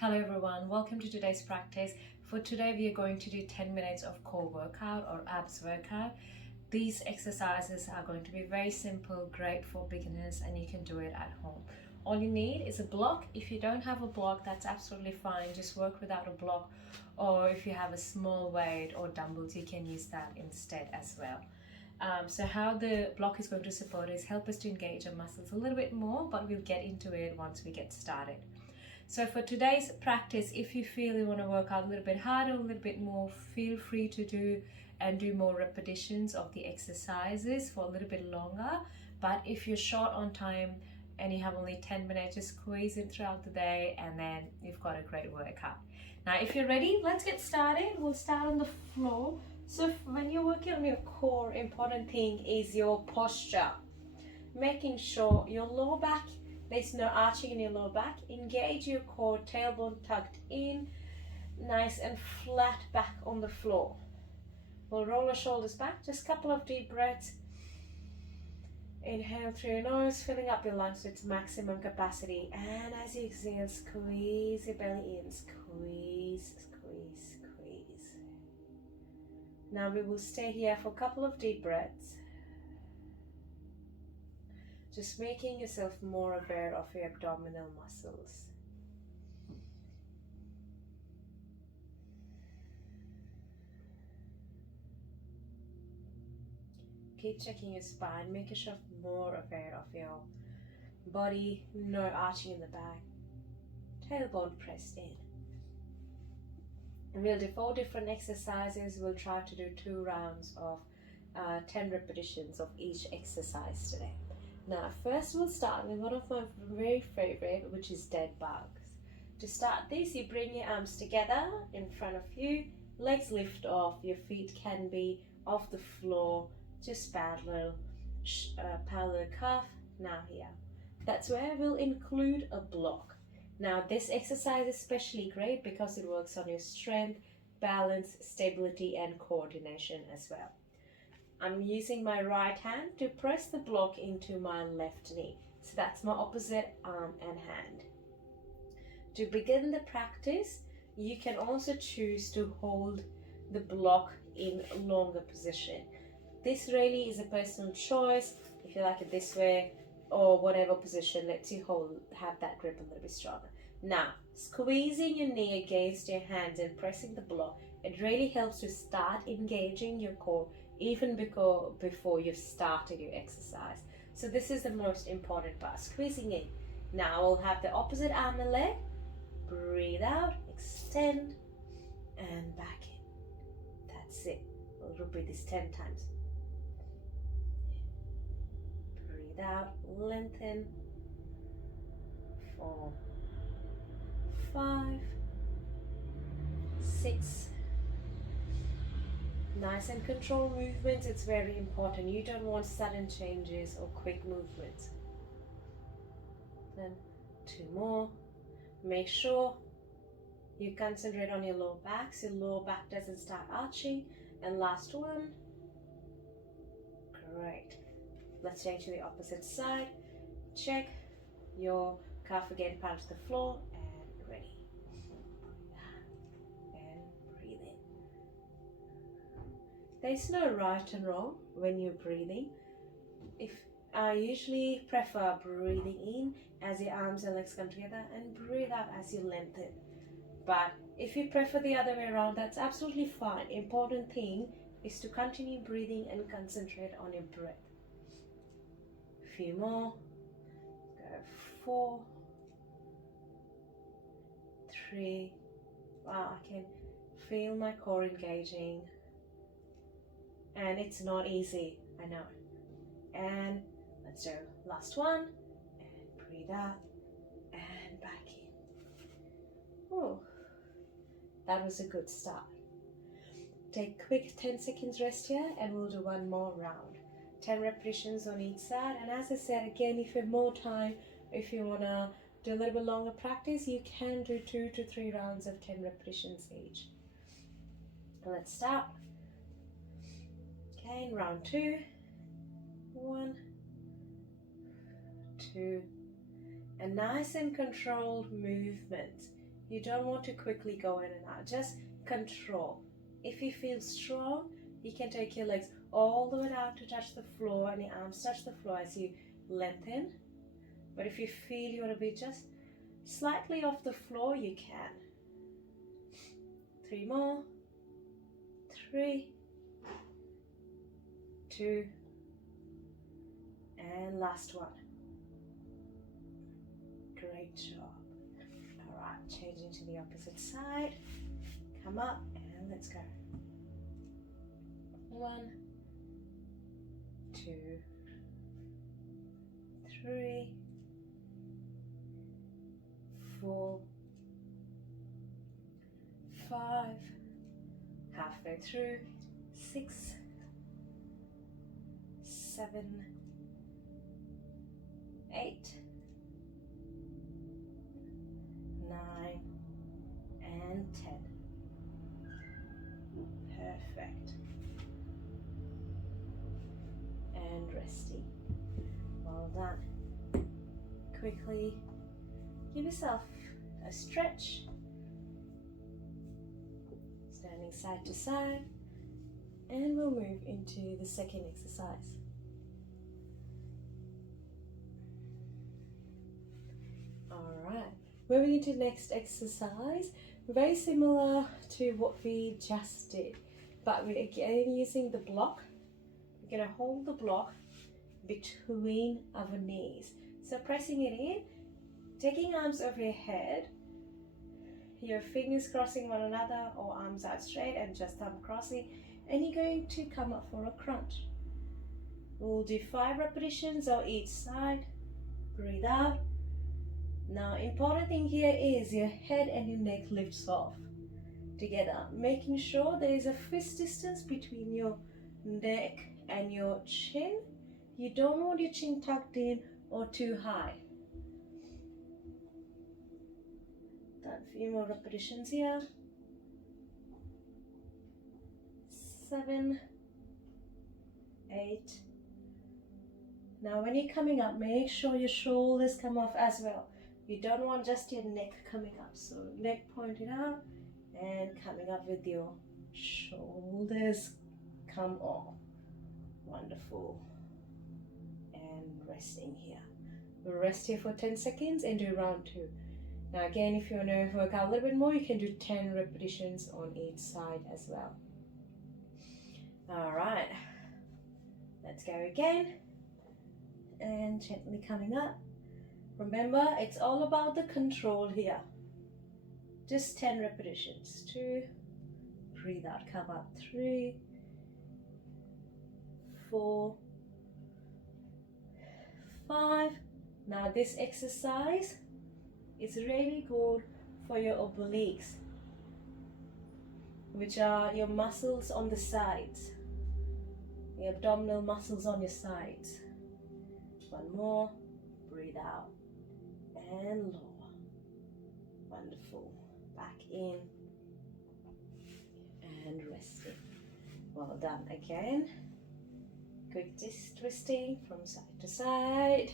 Hello everyone, welcome to today's practice. For today we are going to do 10 minutes of core workout or abs workout. These exercises are going to be very simple, great for beginners, and you can do it at home. All you need is a block. If you don't have a block, that's absolutely fine. Just work without a block, or if you have a small weight or dumbbells, you can use that instead as well. So how the block is going to support is help us to engage our muscles a little bit more, but we'll get into it once we get started. So for today's practice, if you feel you want to work out a little bit harder, a little bit more, feel free to do more repetitions of the exercises for a little bit longer. But if you're short on time and you have only 10 minutes, just squeeze it throughout the day and then you've got a great workout. Now, if you're ready, let's get started. We'll start on the floor. So when you're working on your core, important thing is your posture. Making sure your lower back, there's no arching in your lower back. Engage your core, tailbone tucked in, nice and flat back on the floor. We'll roll our shoulders back, just a couple of deep breaths. Inhale through your nose, filling up your lungs to its maximum capacity. And as you exhale, squeeze your belly in, squeeze, squeeze, squeeze. Now we will stay here for a couple of deep breaths. Just making yourself more aware of your abdominal muscles. Keep checking your spine, make yourself more aware of your body, no arching in the back, tailbone pressed in. And we'll do 4 different exercises. We'll try to do 2 rounds of 10 repetitions of each exercise today. Now, first we'll start with one of my very favorite, which is dead bugs. To start this, you bring your arms together in front of you, legs lift off, your feet can be off the floor, just parallel calf, now here. That's where we'll include a block. Now, this exercise is especially great because it works on your strength, balance, stability, and coordination as well. I'm using my right hand to press the block into my left knee. So that's my opposite arm and hand. To begin the practice, you can also choose to hold the block in a longer position. This really is a personal choice. If you like it this way or whatever position lets you have that grip a little bit stronger. Now, squeezing your knee against your hands and pressing the block, it really helps to start engaging your core even before you've started your exercise. So this is the most important part, squeezing in. Now we'll have the opposite arm and leg. Breathe out, extend, and back in. That's it. We'll repeat this 10 times. Breathe out, lengthen. 4, 5, 6. Nice and controlled movements, it's very important. You don't want sudden changes or quick movements. Then 2 more. Make sure you concentrate on your lower back so your lower back doesn't start arching. And last one. Great. Let's change to the opposite side. Check your calf again, palm to the floor, and ready. There's no right and wrong when you're breathing. I usually prefer breathing in as your arms and legs come together and breathe out as you lengthen. But if you prefer the other way around, that's absolutely fine. Important thing is to continue breathing and concentrate on your breath. A few more. Go 4, 3. Wow, I can feel my core engaging. And it's not easy, I know. And let's do last one. And breathe out and back in. Oh, that was a good start. Take a quick 10 seconds rest here and we'll do one more round. 10 repetitions on each side. And as I said, again, if you have more time, if you want to do a little bit longer practice, you can do 2 to 3 rounds of 10 repetitions each. Let's start. Okay, in round 2, 1, 2, a nice and controlled movement. You don't want to quickly go in and out. Just control. If you feel strong, you can take your legs all the way down to touch the floor and your arms touch the floor as you lengthen. But if you feel you want to be just slightly off the floor, you can. 3 more. 3, 2, and last one. Great job. All right, changing to the opposite side. Come up and let's go. 1, 2, 3, 4, 5, halfway through, 6, 7, 8, 9, and 10. Perfect. And resting. Well done. Quickly give yourself a stretch. Standing side to side. And we'll move into the second exercise. Alright, moving into the next exercise, very similar to what we just did, but we're again using the block. We're going to hold the block between our knees. So pressing it in, taking arms over your head, your fingers crossing one another or arms out straight and just thumb crossing, and you're going to come up for a crunch. We'll do 5 repetitions on each side. Breathe out. Now, important thing here is your head and your neck lifts off together, making sure there is a fist distance between your neck and your chin. You don't want your chin tucked in or too high. Done a few more repetitions here. 7, 8. Now when you're coming up, make sure your shoulders come off as well. You don't want just your neck coming up. So neck pointed out and coming up with your shoulders come off. Wonderful. And resting here. We'll rest here for 10 seconds and do round 2. Now again, if you want to work out a little bit more, you can do 10 repetitions on each side as well. Alright, let's go again. And gently coming up. Remember, it's all about the control here. Just 10 repetitions. 2, breathe out, come up. 3, 4, 5. Now this exercise is really good for your obliques, which are your muscles on the sides, the abdominal muscles on your sides. 1 more, breathe out and lower. Wonderful. Back in and resting. Well done again. Quick twisting from side to side.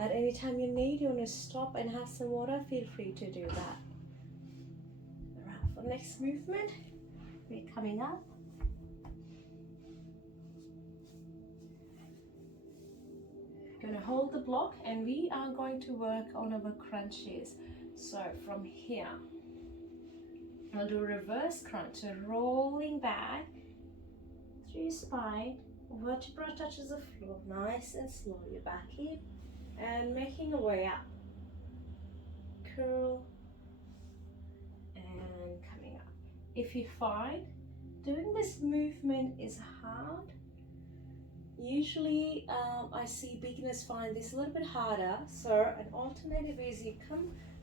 At any time you need, you want to stop and have some water, feel free to do that. Alright, for next movement, we're coming up. Going to hold the block and we are going to work on our crunches. So from here, I'll do a reverse crunch. So rolling back through your spine, vertebra touches the floor, nice and slow. You're back in and making a way up. Curl and coming up. If you find doing this movement is hard, usually I see beginners find this a little bit harder. So an alternative is you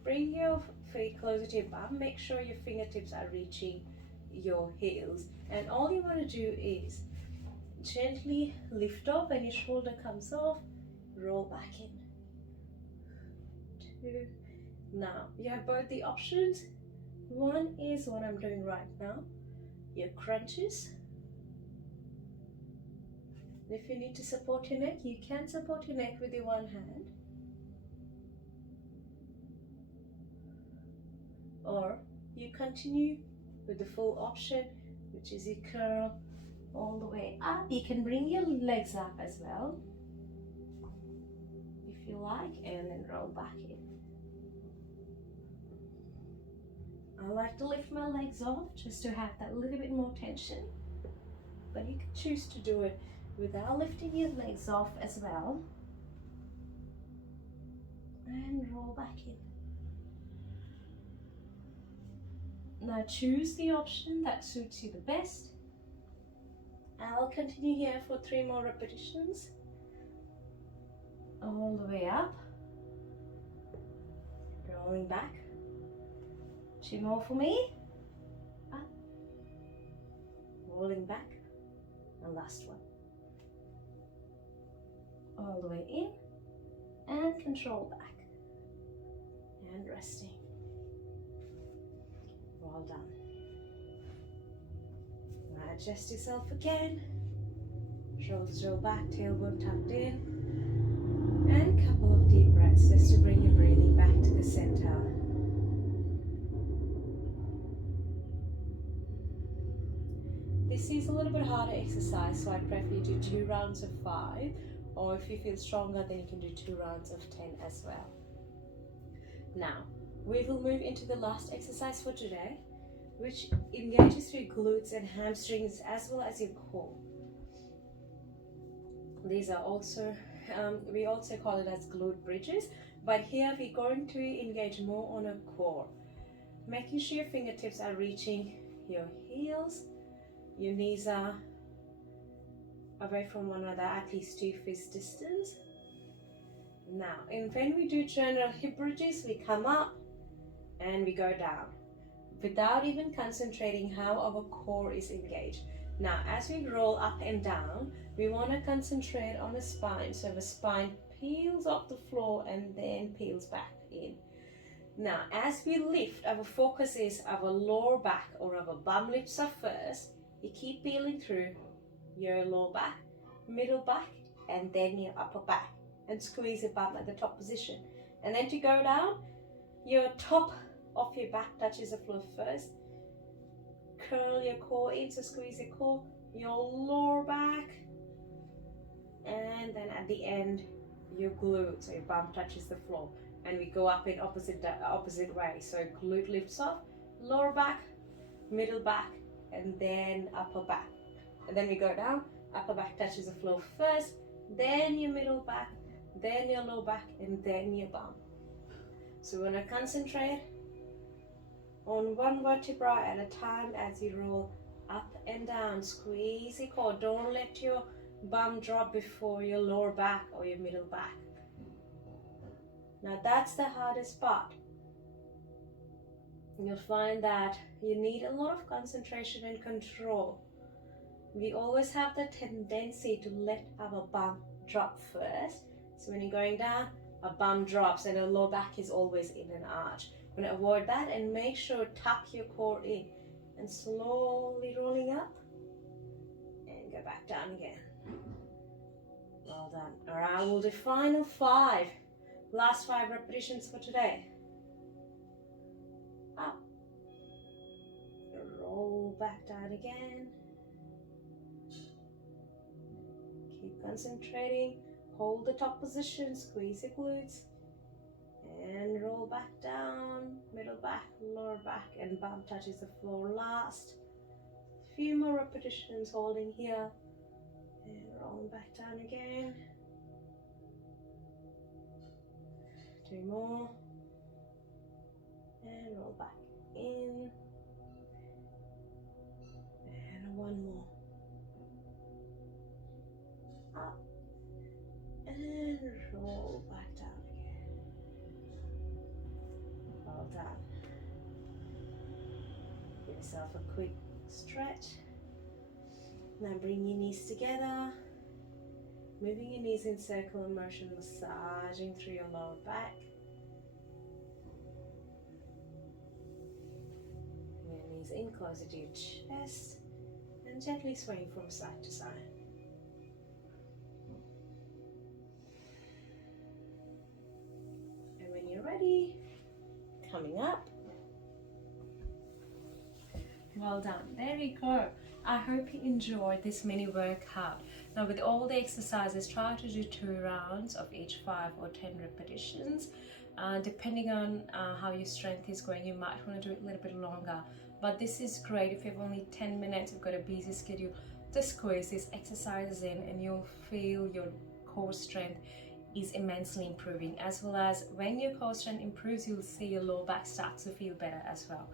bring your feet closer to your bum, make sure your fingertips are reaching your heels, and all you want to do is gently lift off and your shoulder comes off, roll back in. 2. Now you have both the options. One is what I'm doing right now, your crunches. If you need to support your neck, you can support your neck with your one hand. or you continue with the full option, which is you curl all the way up. You can bring your legs up as well if you like, and then roll back in. I like to lift my legs off just to have that little bit more tension, but you can choose to do it without lifting your legs off as well, and roll back in. Now choose the option that suits you the best. I'll continue here for 3 more repetitions. All the way up, rolling back. 2 more for me. Up, rolling back, and last one. All the way in, and control back, and resting. Well done. Now adjust yourself again. Shoulders roll back, tailbone tucked in, and a couple of deep breaths just to bring your breathing back to the center. This is a little bit harder exercise, so I'd prefer you do 2 rounds of 5, or if you feel stronger, then you can do 2 rounds of 10 as well. Now, we will move into the last exercise for today, which engages your glutes and hamstrings as well as your core. These are also, we also call it as glute bridges, but here we're going to engage more on a core. Making sure your fingertips are reaching your heels, your knees are away from one another at least 2 feet distance. Now, and when we do general hip bridges, we come up and we go down without even concentrating how our core is engaged. Now, as we roll up and down, we want to concentrate on the spine, so the spine peels off the floor and then peels back in. Now, as we lift, our focus is our lower back, or our bum lifts up first. You keep peeling through your lower back, middle back, and then your upper back, and squeeze your bum at the top position. And then to go down, your top of your back touches the floor first. Curl your core in, so squeeze your core, your lower back, and then at the end, your glute, so your bum touches the floor. And we go up in opposite way. So glute lifts off, lower back, middle back, and then upper back. And then we go down, upper back touches the floor first, then your middle back, then your lower back, and then your bum. So we're going to concentrate on one vertebra at a time as you roll up and down. Squeeze your core. Don't let your bum drop before your lower back or your middle back. Now that's the hardest part. You'll find that you need a lot of concentration and control. We always have the tendency to let our bum drop first. So when you're going down, a bum drops and a lower back is always in an arch. We're going to avoid that and make sure tuck your core in and slowly rolling up and go back down again. Well done. All right, we'll do final 5. Last 5 repetitions for today. Up. Roll back down again. Keep concentrating. Hold the top position, squeeze your glutes, and roll back down, middle back, lower back, and bum touches the floor last. Few more repetitions holding here, and rolling back down again. 2 more, and roll back in, and 1 more. Up. And roll back down again. Well done. Give yourself a quick stretch. Now bring your knees together. Moving your knees in circular motion, massaging through your lower back. Bring your knees in closer to your chest and gently swaying from side to side. When you're ready, coming up, Well done. There you go. I hope you enjoyed this mini workout. Now with all the exercises, try to do 2 rounds of each 5 or 10 repetitions. Depending on how your strength is going, you might want to do it a little bit longer. But this is great if you have only 10 minutes, you've got a busy schedule, just squeeze these exercises in and you'll feel your core strength is immensely improving, as well as when your core strength improves, you'll see your lower back start to feel better as well.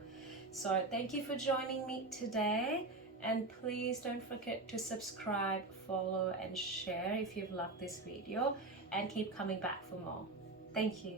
So thank you for joining me today, and please don't forget to subscribe, follow and share if you've loved this video, and keep coming back for more. Thank you.